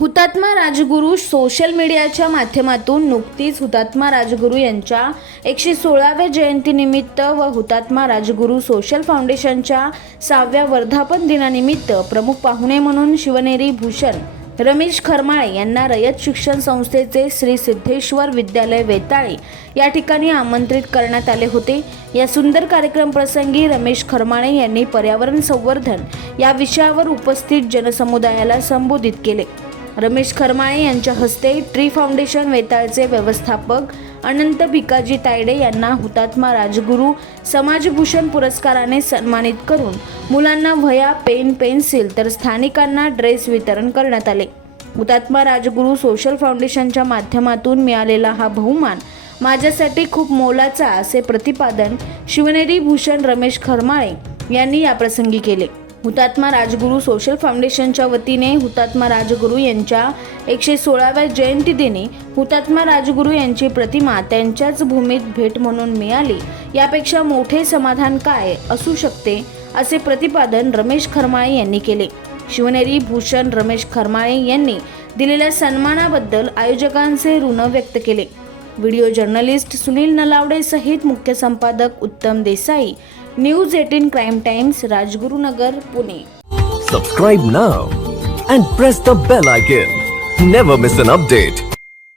हुतात्मा राजगुरू सोशल मीडियाच्या माध्यमातून नुकतीच हुतात्मा राजगुरू यांच्या एकशे सोळाव्या जयंतीनिमित्त व हुतात्मा राजगुरू सोशल फाउंडेशनच्या सहाव्या वर्धापन दिनानिमित्त प्रमुख पाहुणे म्हणून शिवनेरी भूषण रमेश खरमाळे यांना रयत शिक्षण संस्थेचे श्री सिद्धेश्वर विद्यालय वेताळे या ठिकाणी आमंत्रित करण्यात आले होते. या सुंदर कार्यक्रम प्रसंगी रमेश खरमाळे यांनी पर्यावरण संवर्धन या विषयावर उपस्थित जनसमुदायाला संबोधित केले. रमेश खरमाळे यांच्या हस्ते ट्री फाउंडेशन वेताळचे व्यवस्थापक अनंत भिकाजी तायडे यांना हुतात्मा राजगुरू समाजभूषण पुरस्काराने सन्मानित करून मुलांना वह्या पेन पेन्सिल तर स्थानिकांना ड्रेस वितरण करण्यात आले. हुतात्मा राजगुरू सोशल फाउंडेशनच्या माध्यमातून मिळालेला हा बहुमान माझ्यासाठी खूप मोलाचा असे प्रतिपादन शिवनेरी भूषण रमेश खरमाळे यांनी याप्रसंगी केले. हुतात्मा राजगुरू सोशल फाउंडेशनच्या वतीने हुतात्मा राजगुरू यांच्या एकशे सोळाव्या जयंतीदिनी हुतात्मा राजगुरू यांची प्रतिमा त्यांच्याच भूमीत भेट म्हणून मिळाली. यापेक्षा मोठे समाधान काय असू शकते असे प्रतिपादन रमेश खरमाळे यांनी केले. शिवनेरी भूषण रमेश खरमाळे यांनी दिलेल्या सन्मानाबद्दल आयोजकांचे ऋण व्यक्त केले. व्हिडिओ जर्नलिस्ट सुनील नलावडे सहित मुख्य संपादक Uttam Desai news eighteen crime times Rajgurunagar Pune Subscribe now and press the bell icon. Never miss an update.